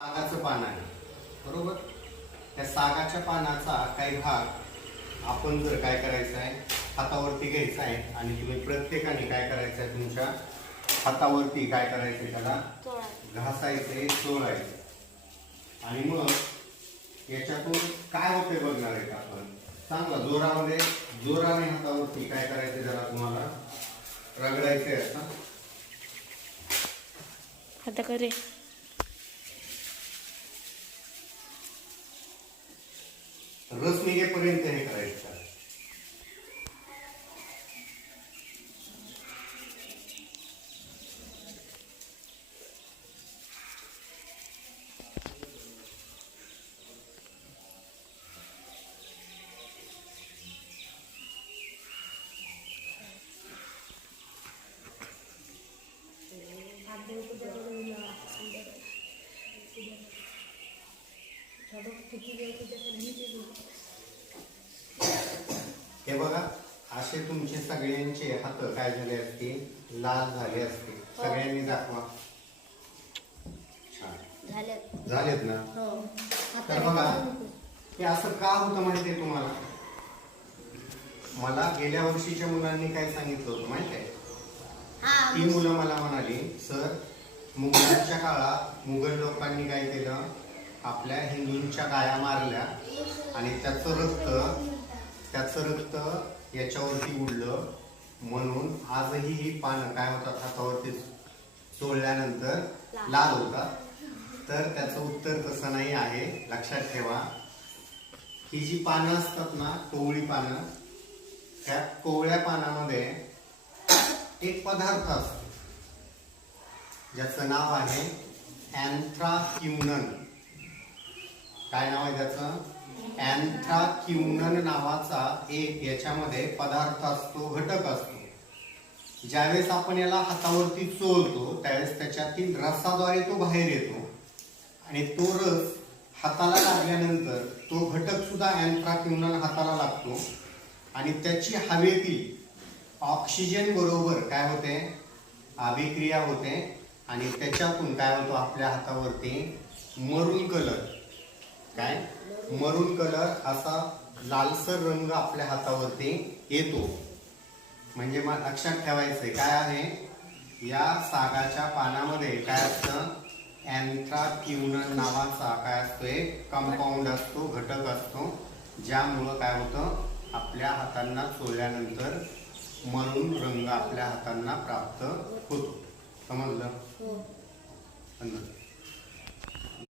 सागाचं पान आहे बरोबर. त्या सागाच्या पानाचा काही भाग आपण जर काय करायचं आहे हातावरती घ्यायचा आहे आणि तुम्ही प्रत्येकाने काय करायचं आहे तुमच्या हातावरती काय करायचं त्याला घासायचे चोळायचे आणि मग याच्यातून काय होते बघणार आहे आपण चांगला जोराने हातावरती काय करायचं जरा तुम्हाला रगडायचे असं आता करे रस निघेपर्यंत हे करायचं. हे बघा असे तुमचे सगळ्यांचे हात काय झाले असतील लाल झाले असतील सगळ्यांनी दाखवा. छान झालेत ना. तर बघा हे असं का होतं माहितीये तुम्हाला. मला गेल्या वर्षीच्या मुलांनी काय सांगितलं होतं माहिती आहे. ती मुलं मला म्हणाली सर मुघलांच्या काळात मुघल लोकांनी काय केलं आपल्या हिंदूंच्या गाया मारल्या आणि त्याचं रक्त याच्यावरती उडलं म्हणून आजही ही पानं काय होतात हातावरती चोळल्यानंतर लाल होतात. तर त्याचं उत्तर तसं नाही आहे. लक्षात ठेवा ही जी पानं असतात ना कोवळी पानं त्या कोवळ्या पानामध्ये एक पदार्थ असतो ज्याचं नाव आहे अँथ्राक्युनन. काय नाव आहे त्याचं अँथ्राक्युनन नावाचा एक याच्यामध्ये पदार्थ असतो घटक असतो. ज्यावेळेस आपण याला हातावरती चोळतो त्यावेळेस त्याच्यातील रसाद्वारे तो बाहेर येतो आणि तो रस हाताला लागल्यानंतर तो घटक सुद्धा अँथ्राक्युनन हाताला लागतो आणि त्याची हवेतील ऑक्सिजन बरोबर काय होते अभिक्रिया होते आणि त्याच्यातून काय होतो आपल्या हातावरती मरून कलर असा लालसर रंग आपल्या हातावरती येतो. म्हणजे मला लक्षात ठेवायचंय काय आहे या सागाच्या पानामध्ये काय असतं अँथ्राक्युनन नावाचा काय असतो एक कंपाऊंड असतो घटक असतो ज्यामुळं काय होतं आपल्या हातांना चोळल्यानंतर मरून रंग आपल्या हातांना प्राप्त होतो. समजलं.